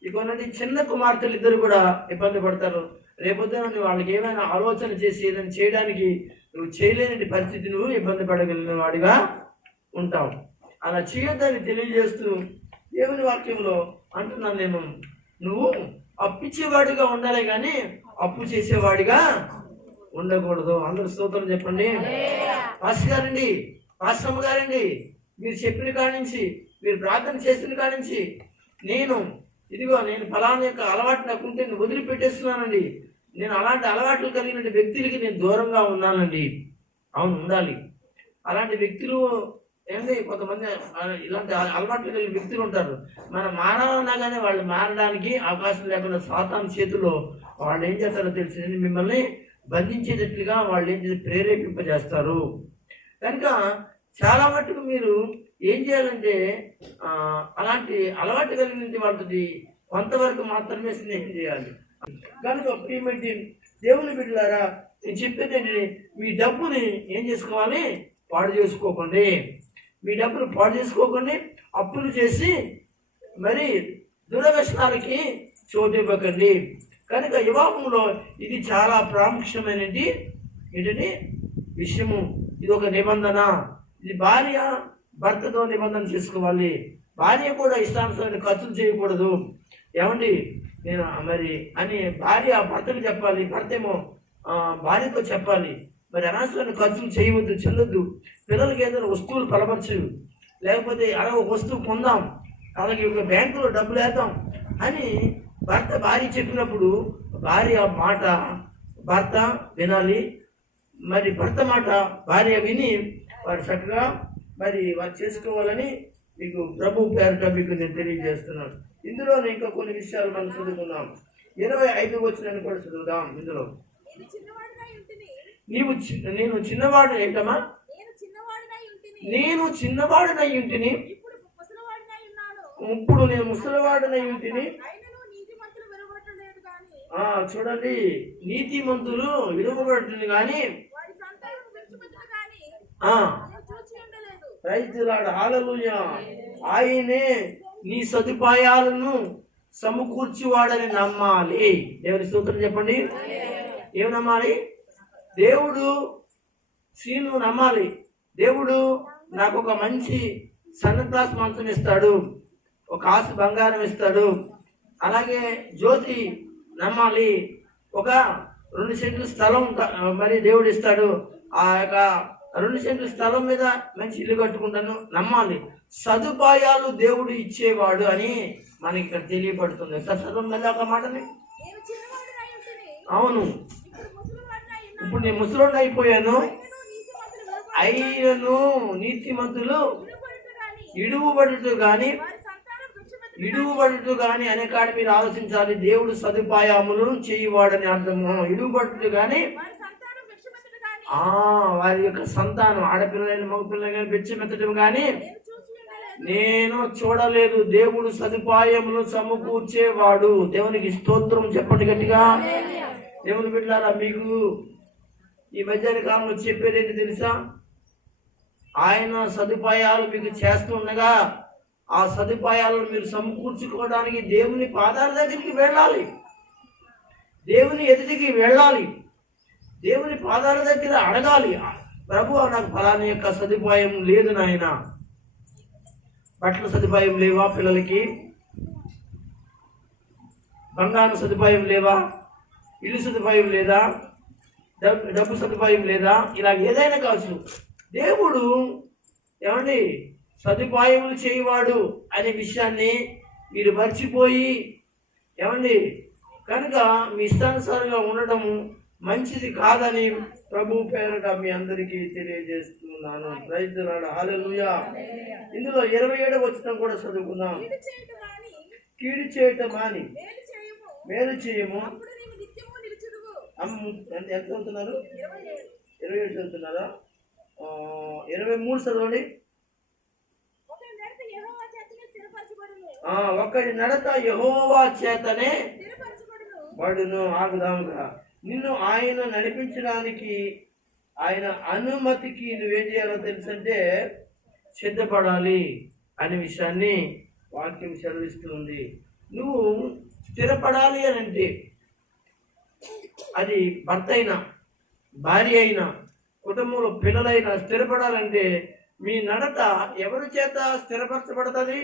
ఇకొన్నటి చిన్న కుమార్తెలు ఇద్దరు కూడా ఇబ్బంది పడతారు. రేపొద్దున నువ్వు వాళ్ళకి ఏమైనా ఆలోచన చేసి ఏదైనా చేయడానికి నువ్వు చేయలేని పరిస్థితి, నువ్వు ఇబ్బంది పడగలిగిన వాడిగా ఉంటావు. అలా చేయొద్దని తెలియజేస్తూ దేవుని వాక్యంలో అంటున్నాను నేను, నువ్వు అప్పిచ్చేవాడిగా ఉండాలి కానీ అప్పు చేసేవాడిగా ఉండకూడదు. అందరూ స్తోత్రం చెప్పండి. పాస్టర్ గారండి, పాస్టమ్మ గారండి, మీరు చెప్పిన కాడి నుంచి, మీరు ప్రార్థన చేసిన కాడి నుంచి నేను ఫలానా యొక్క అలవాటు నాకుంటే నేను వదిలిపెట్టేస్తున్నానండి. నేను అలాంటి అలవాట్లు కలిగిన వ్యక్తులకి నేను దూరంగా ఉన్నానండి. అవును, ఉండాలి. అలాంటి వ్యక్తులు ఏంటి, కొంతమంది ఇలాంటి అలవాట్లు కలిగిన వ్యక్తులు ఉంటారు. మనం మారాలన్నా కానీ వాళ్ళు మారడానికి అవకాశం లేకుండా సాతాను చేతిలో వాళ్ళు ఏం చేస్తారో తెలిసింది, మిమ్మల్ని బంధించేటట్లుగా వాళ్ళు ఏం చేసి ప్రేరేపింపజేస్తారు. కనుక చాలా మట్టుకు మీరు ఏం చేయాలంటే అలాంటి అలవాటు కలిగిన వాళ్ళతో కొంతవరకు మాత్రమే స్నేహం చేయాలి. కనుక ప్రియమైన దేవుని బిడ్డలారా, నేను చెప్పేది ఏంటంటే, మీ డబ్బుని ఏం చేసుకోవాలి, పాడు చేసుకోకండి. మీ డబ్బులు పాడు చేసుకోకండి, అప్పులు చేసి మరి దురవ్యసనాలకి చోటు ఇవ్వకండి. కనుక వివాహంలో ఇది చాలా ప్రాముఖ్యమైనది ఏంటంటే విషయము. ఇది ఒక నిబంధన. ఇది భార్య భర్తతో నిబంధన చేసుకోవాలి. భార్య కూడా ఇష్టానుసారమైన ఖర్చులు చేయకూడదు. ఏమండి నేను మరి అని భార్య భర్తకు చెప్పాలి, భర్త ఏమో భార్యతో చెప్పాలి. మరి అనవసరమైన ఖర్చులు చేయవద్దు, చెల్లొద్దు. పిల్లలకి ఏదైనా వస్తువులు బలపరచు, లేకపోతే అలా ఒక వస్తువు కొందాం, అలాగే ఒక బ్యాంకులో డబ్బులు వేద్దాం అని భర్త భార్య చెప్పినప్పుడు భార్య మాట భర్త వినాలి. మరి భర్త మాట భార్య విని వారు చక్కగా మరి వారు చేసుకోవాలని మీకు ప్రభు పేరిట మీకు నేను తెలియజేస్తున్నాను. ఇందులో ఇంకా కొన్ని విషయాలు మనం చదువుకున్నాం. 25 వచనాన్ని కూడా చదువుదాం. ఇందులో నేను చిన్నవాడినై ఉంటిని. నేను చిన్నవాడు ఏంటమ్మా? నేను చిన్నవాడినై ఉంటిని. నేను చిన్నవాడునై ఉంటిని, ఇప్పుడు ముసలివాడినై ఉన్నాను. ఇప్పుడు నేను ముసలివాడునై ఉంటిని. అయినను నీతిమంతులు వెలువడలేదు గాని చూడండి, నీతిమంతులు విడువబడుతుంది కానీ వారి సంతానం విడిచిపెట్టదు గాని నేను చూచి ఉండలేదు. రైతులాడు హల్లెలూయా. ఆయనే నీ సదుపాయాలను సమకూర్చివాడని నమ్మాలి. దేవుని స్తోత్రం చెప్పండి. ఏమి నమ్మాలి? దేవుడు సీను నమ్మాలి. దేవుడు నాకు ఒక మంచి సన్న క్లాస్ మంచం ఇస్తాడు, ఒక ఆశ బంగారం ఇస్తాడు. అలాగే జ్యోతి నమ్మాలి, ఒక 2 సెంట్లు స్థలం మరి దేవుడు ఇస్తాడు. ఆ యొక్క 2 సెంట్ల స్థలం మీద మంచి ఇల్లు కట్టుకుంటాను నమ్మాలి. సదుపాయాలు దేవుడు ఇచ్చేవాడు అని మనకి ఇక్కడ తెలియబడుతుంది. చదువు మళ్ళీ ఒక మాటని. నేను చిన్నవాడినై ఉంటిని. అవును, ఇప్పుడు ముసలివాడినై ఉన్నాను. ఇప్పుడు నేను ముసలోడిని అయిపోయాను. అయినను నీతిమంతులు నీతిమంతులు వెలువడలేదు గాని ఇడువబడుతూ కానీ వారి సంతానం విడిచిపెట్టదు. ఇడువబడుతూ కానీ అనే కాడ మీరు ఆలోచించాలి. దేవుడు సదుపాయములను చేయవాడని అర్థము. ఇడువబడుతూ కానీ వారి సంతానం విడిచిపెట్టదు గాని వారి యొక్క సంతానం ఆడపిల్లలైన మగపిల్లలు కానీ విడిచిపెట్టడం కానీ నేను చూచి ఉండలేదు. నేను చూడలేదు. దేవుడు సదుపాయములు సమకూర్చేవాడు. దేవునికి స్తోత్రం చెప్పండి గట్టిగా. దేవుని బిడ్డలారా, మీకు ఈ మధ్యాహ్న కాలంలో చెప్పేది ఏంటి తెలుసా? ఆయన సదుపాయాలు మీకు చేస్తుండగా ఆ సదుపాయాలను మీరు సమకూర్చుకోవడానికి దేవుని పాదాల దగ్గరికి వెళ్ళాలి, దేవుని ఎదుటికి వెళ్ళాలి, దేవుని పాదాల దగ్గర అడగాలి. ప్రభు, నాకు ఫలాని యొక్క సదుపాయం లేదు నాయన. బట్టల సదుపాయం లేవా పిల్లలకి? బంగారం సదుపాయం లేవా? ఇల్లు సదుపాయం లేదా? డబ్బు సదుపాయం లేదా? ఇలా ఏదైనా కావచ్చు. దేవుడు ఏమండి సదుపాయములు చేయవాడు అనే విషయాన్ని మీరు మర్చిపోయి ఏమండి కనుక మీ ఇష్టానుసారంగా ఉండటం మంచిది కాదని ప్రభు పేరట మీ అందరికీ తెలియజేస్తున్నాను. Praise the Lord. హల్లెలూయా. ఇందులో 27వ వచనం కూడా చదువుకుందాం. కీడు చేయటం మాని మేలు చేయము. అప్పుడు నీవు నిత్యము నిలుచుదువు. ఎంత చదువుతున్నారు? 27 చదువుతున్నారా? 23 చదవండి. ఒకరి నడత యెహోవా చేతనే స్థిరపరచబడును. ఒకరి నడత యెహోవా చేతనే స్థిరపరచబడును. బడును. ఆగుదాముగా. నిన్ను ఆయన నడిపించడానికి ఆయన అనుమతికి నువ్వేం చేయాలో తెలుసంటే సిద్ధపడాలి అనే విషయాన్ని వాక్యం సెలవిస్తుంది. నువ్వు స్థిరపడాలి అని అంటే అది భర్త అయినా భార్య అయినా కుటుంబంలో పిల్లలైనా స్థిరపడాలంటే మీ నడత ఎవరి చేత స్థిరపరచబడుతుంది?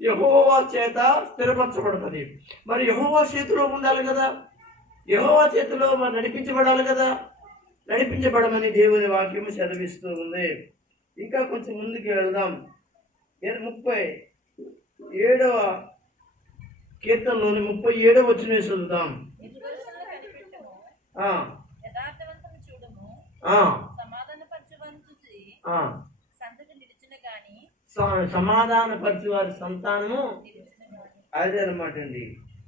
యెహోవా చేత స్థిరపరచబడుతుంది. మరి యెహోవా చేతిలో ఉండాలి కదా, యెహోవా చేతిలో మరి నడిపించబడాలి కదా. నడిపించబడమని దేవుని వాక్యము సెలవిస్తూ ఉంది. ఇంకా కొంచెం ముందుకు వెళ్దాం. 37వ కీర్తనలోని 37వ వచనం చదువుదాం. యథార్థవంతము చూడము. సమాధానపరచువంతుది సంతతి నిలిచిన గాని సమాధానపరిచి వారి సంతానము అదే అనమాట అండి.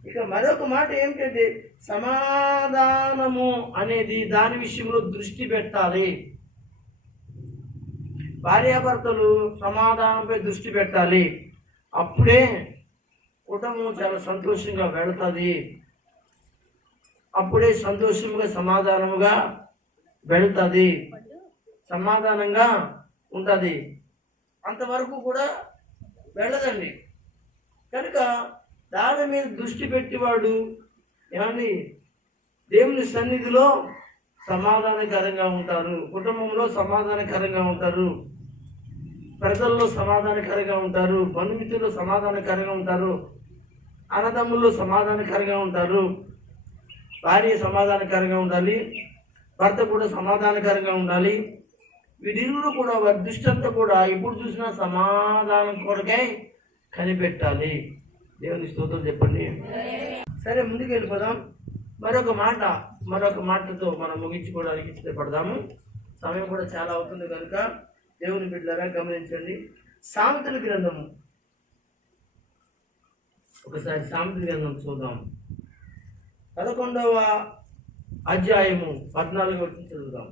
ఇక మరొక మాట ఏమిటంటే సమాధానము అనేది దాని విషయంలో దృష్టి పెట్టాలి. భార్యాభర్తలు సమాధానంపై దృష్టి పెట్టాలి. అప్పుడే కుటుంబం చాలా సంతోషంగా వెళుతుంది. అప్పుడే సంతోషంగా సమాధానముగా వెళుతుంది, సమాధానంగా ఉంటుంది. అంతవరకు కూడా వెళ్ళదండి. కనుక దాని మీద దృష్టి పెట్టేవాడు ఏమండి దేవుని సన్నిధిలో సమాధానకరంగా ఉంటారు, కుటుంబంలో సమాధానకరంగా ఉంటారు, ప్రజల్లో సమాధానకరంగా ఉంటారు, బంధుమిత్రుల్లో సమాధానకరంగా ఉంటారు, అన్నదమ్ముల్లో సమాధానకరంగా ఉంటారు. భార్య సమాధానకరంగా ఉండాలి, భర్త కూడా సమాధానకరంగా ఉండాలి. వీరిరువురు కూడా వారి దృష్టి అంతా కూడా ఎప్పుడు చూసినా సమాధానం కొరకై కనిపెట్టాలి. దేవుని స్తోత్రం చెప్పండి. సరే, ముందుకు వెళ్ళిపోదాం. మరొక మాటతో మనం ముగించుకోవడానికి ఇష్టపడదాము. సమయం కూడా చాలా అవుతుంది కనుక దేవుని బిడ్డలారా గమనించండి. సామెతల గ్రంథము, ఒకసారి సామెతల గ్రంథం చూద్దాం. 11వ అధ్యాయము 14 వచ్చి చదువుదాం.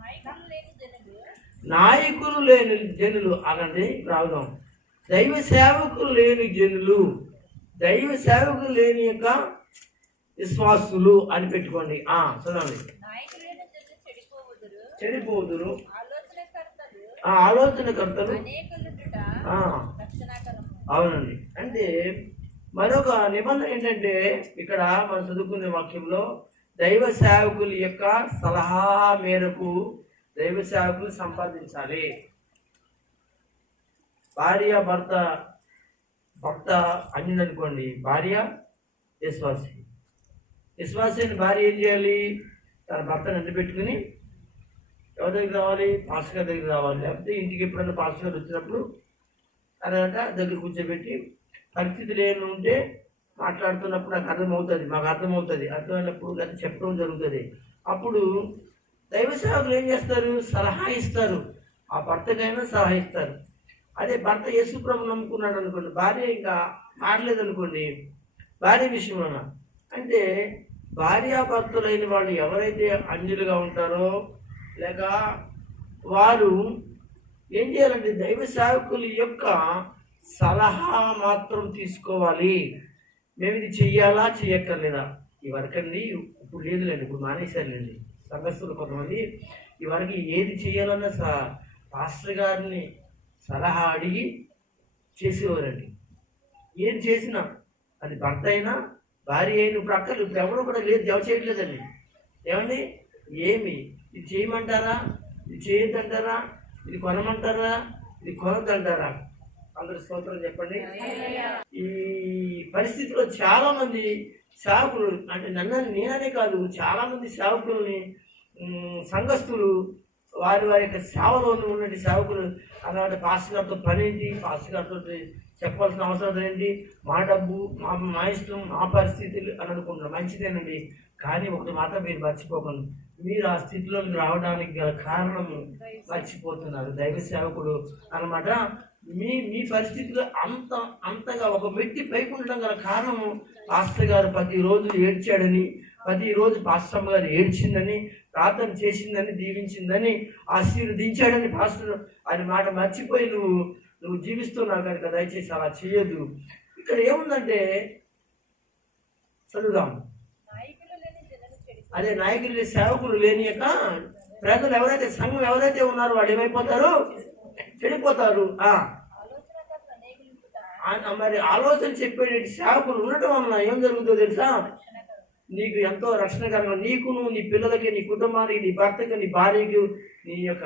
నాయకులు లేని జనులు నాయకులు లేని జనులు అనండి రావుదాం. దైవ సేవకులు లేని జనులు, దైవ సేవకులు లేని యొక్క విశ్వాసులు అని పెట్టుకోండి. చదవండి. నాయకులు లేని జనులు చెడిపోదురు, ఆలోచనకర్తలు ఆలోచనకర్తలు అనేకులుండుట రక్షణాకరము. అవునండి. అంటే మరొక నిబంధన ఏంటంటే ఇక్కడ మనం చదువుకునే వాక్యంలో దైవ సేవకుల యొక్క సలహా మేరకు దైవ సేవకులు సంపాదించాలి. భార్య భర్త అన్యుడనుకోండి, భార్య విశ్వాసి. విశ్వాసి అయిన భార్య ఏం చేయాలి? తన భర్తను అంటి పెట్టుకుని ఎవరి దగ్గర రావాలి? పాస్టర్ గారి దగ్గర రావాలి. లేకపోతే ఇంటికి ఎప్పుడైనా పాస్టర్ గారు వచ్చినప్పుడు తర్వాత దగ్గర కూర్చోబెట్టి పరిస్థితులు ఏమి ఉంటే మాట్లాడుతున్నప్పుడు నాకు అర్థమవుతుంది, మాకు అర్థమైనప్పుడు అది చెప్పడం జరుగుతుంది. అప్పుడు దైవ సేవకులు ఏం చేస్తారు? సలహా ఇస్తారు. ఆ భర్తకైనా సలహా ఇస్తారు. అదే భర్త యేసు ప్రభువుని నమ్ముకున్నాడు అనుకోండి, భార్య ఇంకా మారలేదనుకోండి, భార్య విషయంలోన అంటే భార్యాభర్తలైన వాళ్ళు ఎవరైతే అన్యులుగా ఉంటారో లేక వారు ఏం చేయాలంటే దైవ సేవకుల యొక్క సలహా మాత్రం తీసుకోవాలి. మేము ఇది చెయ్యాలా చెయ్యక్కర్లేదా? ఈ వరకండి ఇప్పుడు లేదులేండి, ఇప్పుడు మానేశారులేండి. సంఘస్థులు కొంతమంది ఈ వరకు ఏది చేయాలన్నా పాస్టర్ గారిని సలహా అడిగి చేసేవారండి. ఏం చేసినా అది భర్త అయినా భార్య అయిన ఇప్పుడు అక్కర్లేదు. ఇప్పుడు ఎవరు కూడా లేదు, ఎవరు చేయట్లేదండి. ఏమండి ఏమి ఇది చేయమంటారా, ఇది చేయొద్దంటారా, ఇది కొనమంటారా, ఇది కొనొద్దంటారా? అందరు స్తోత్రం చెప్పండి. ఈ పరిస్థితిలో చాలా మంది సేవకులు అంటే నేననే కాదు, చాలా మంది సేవకుల్ని సంఘస్థులు వారి యొక్క సేవలో ఉన్నటువంటి సేవకులు అలాంటి పాస్టర్ గారితో పని ఏంటి, పాస్టర్ గారితో చెప్పాల్సిన అవసరం ఏంటి, మా డబ్బు మా ఇష్టం మా పరిస్థితులు అని అనుకుంటున్నారు. మంచిదేనండి, కానీ ఒకటి మాత్రం మీరు మర్చిపోకండి, మీరు ఆ స్థితిలోకి రావడానికి గల కారణము మర్చిపోతున్నారు. దైవ సేవకుడు అన్నమాట మీ పరిస్థితిలో అంతగా ఒక వ్యక్తి పైకి ఉండడం గల కారణము పాస్టర్ గారు ప్రతిరోజు ఏడ్చాడని, ప్రతిరోజు పాస్టర్ గారు ఏడ్చిందని, ప్రార్థన చేసిందని, దీవించిందని, ఆశీర్వదించాడని పాస్టర్ అని మాట మర్చిపోయి నువ్వు జీవిస్తున్నావు కనుక దయచేసి అలా చేయొద్దు. ఇక్కడ ఏముందంటే చదువుదాం. అదే నాయకులు సేవకులు లేని యొక్క ప్రజలు ఎవరైతే సంఘం ఎవరైతే ఉన్నారో వాళ్ళు ఏమైపోతారు? చెడిపోతారు. మరి ఆలోచన చెప్పే సేవకులు ఉండటం వలన ఏం జరుగుతుందో తెలుసా? నీకు ఎంతో రక్షణకరంగా నీకును, నీ పిల్లలకి, నీ కుటుంబానికి, నీ భర్తకి, నీ భార్యకి, నీ యొక్క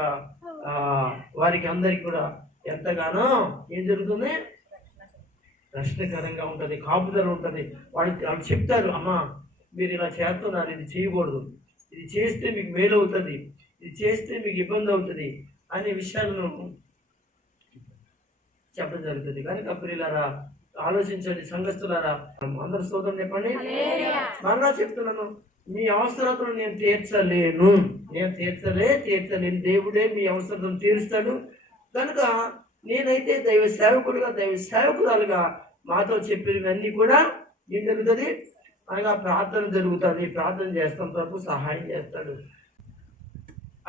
వారికి అందరికి కూడా ఎంతగానో ఏం జరుగుతుంది? రక్షణకరంగా ఉంటుంది, కాపుదల ఉంటుంది. వాళ్ళు చెప్తారు, అమ్మా మీరు ఇలా చేస్తున్నారు, ఇది చేయకూడదు, ఇది చేస్తే మీకు మేలు అవుతుంది, ఇది చేస్తే మీకు ఇబ్బంది అవుతుంది అనే విషయాలను చెప్పడం జరుగుతుంది. కనుక ప్రియులారా ఆలోచించండి, సంఘస్థులారా అందరు స్తోత్రం చెప్పండి. మరలా చెప్తున్నాను, మీ అవసరతను నేను తీర్చలేను. దేవుడే మీ అవసరతను తీరుస్తాడు. కనుక నేనైతే దైవ సేవకుడుగా, దైవ సేవకురాలుగా మాతో చెప్పినవన్నీ కూడా ఏం జరుగుతుంది అనగా ప్రార్థన జరుగుతుంది. ప్రార్థన చేస్తాం, తరపు సహాయం చేస్తాడు.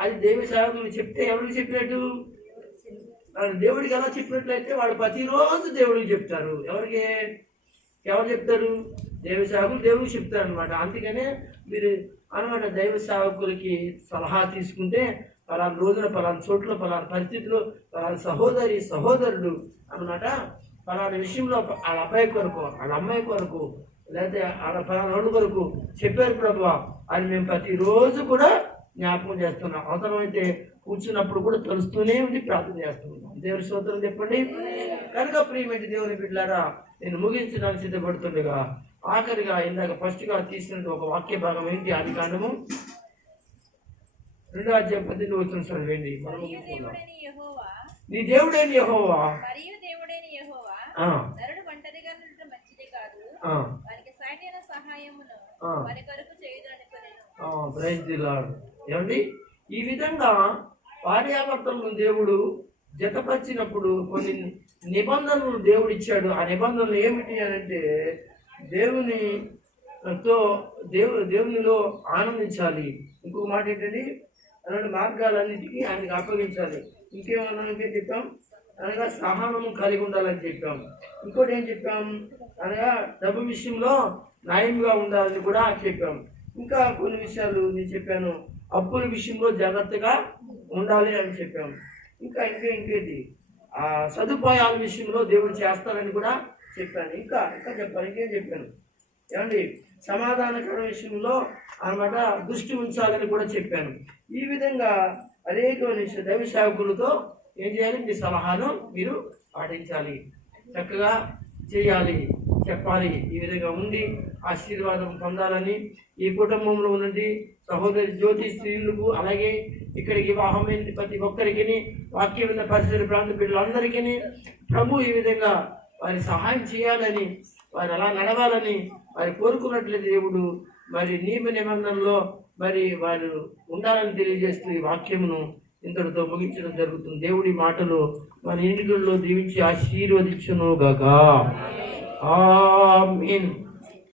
అది దైవ సేవకులు చెప్తే ఎవరికి చెప్పినట్టు? దేవుడికి ఎలా చెప్పినట్లయితే వాళ్ళు ప్రతిరోజు దేవుడికి చెప్తారు. ఎవరు చెప్తారు? దైవ సేవకులు దేవుడికి చెప్తారు అనమాట. అందుకనే మీరు అనమాట దైవ సేవకులకి సలహా తీసుకుంటే పలానా రోజున, పలానా చోట్ల, పలానా పరిస్థితిలో, పలానా సహోదరుడు అనమాట పలానా విషయంలో వాళ్ళ అబ్బాయి కొరకు, వాళ్ళ అమ్మాయి కొరకు, లేకపోతే వాళ్ళ పలానా రోడ్డు కొరకు చెప్పారు ప్రభువా అని మేము ప్రతిరోజు కూడా జ్ఞాపకం చేస్తున్నాం. అవసరమైతే కూర్చున్నప్పుడు కూడా తెలుస్తూనే ఉండి ప్రార్థన చేస్తున్నాం. దేవుని స్తోత్రం చెప్పండి. కనుక ప్రియమైన దేవుని బిడ్డలారా, నేను ముగించడానికి సిద్ధపడుతుండగా ఆఖరిగా ఇందాక ఫస్ట్గా తీసిన ఒక వాక్య భాగం ఏంటి? ఆదికాండము 2:18 చదవండి. మనం ముగించుకుందాం. నీ దేవుడైన యెహోవా నరుడు ఒంటరిగా ఉండటం మంచిది కాదు, వానికి సాటిన సహాయమును వారి కొరకు చేయుదనుకొనెను. Praise the lord. ఏమండి, ఈ విధంగా భార్యాభర్తలను దేవుడు జతపరిచినప్పుడు కొన్ని నిబంధనలు దేవుడు ఇచ్చాడు. ఆ నిబంధనలు ఏమిటి అంటే దేవుని తో దేవునిలో ఆనందించాలి. ఇంకొక మాట ఏంటంటే అలాంటి మార్గాలన్నిటికీ ఆయనకి అప్పగించాలి. ఇంకేం చెప్పాం అనగా సహనము కలిగి ఉండాలని చెప్పాం. ఇంకోటి ఏం చెప్పాం అనగా డబ్బు విషయంలో న్యాయంగా ఉండాలని కూడా చెప్పాం. ఇంకా కొన్ని విషయాలు నేను చెప్పాను. అప్పుల విషయంలో జాగ్రత్తగా ఉండాలి అని చెప్పాం. ఇంకేంటి సదుపాయాల విషయంలో దేవుడు చేస్తారని కూడా చెప్పాను. ఇంకా చెప్పాను. ఇంకేం చెప్పాను ఏమండి, సమాధానకర విషయంలో అన్నమాట దృష్టి ఉంచాలని కూడా చెప్పాను. ఈ విధంగా అనేక దైవ సేవకులతో ఏం చేయాలి, మీ సలహాను మీరు పాటించాలి, చక్కగా చేయాలి, చెప్పాలి. ఈ విధంగా ఉండి ఆశీర్వాదం పొందాలని ఈ కుటుంబంలో ఉన్నది సహోదరి జ్యోతి స్త్రీలకు, అలాగే ఇక్కడికి వివాహమైన ప్రతి ఒక్కరికి, వాక్యం ఉన్న పరిసర ప్రాంత బిడ్డలందరికీ ప్రభు ఈ విధంగా వారి సహాయం చేయాలని, వారు అలా నడవాలని వారు కోరుకున్నట్లయితే దేవుడు మరి నియమ నిబంధనలో మరి వారు ఉండాలని తెలియజేస్తూ ఈ వాక్యమును ఇంతటితో ముగించడం జరుగుతుంది. దేవుడి మాటలు మన ఇంటిలో దీవించి ఆశీర్వదించును గాక. ఆమేన్.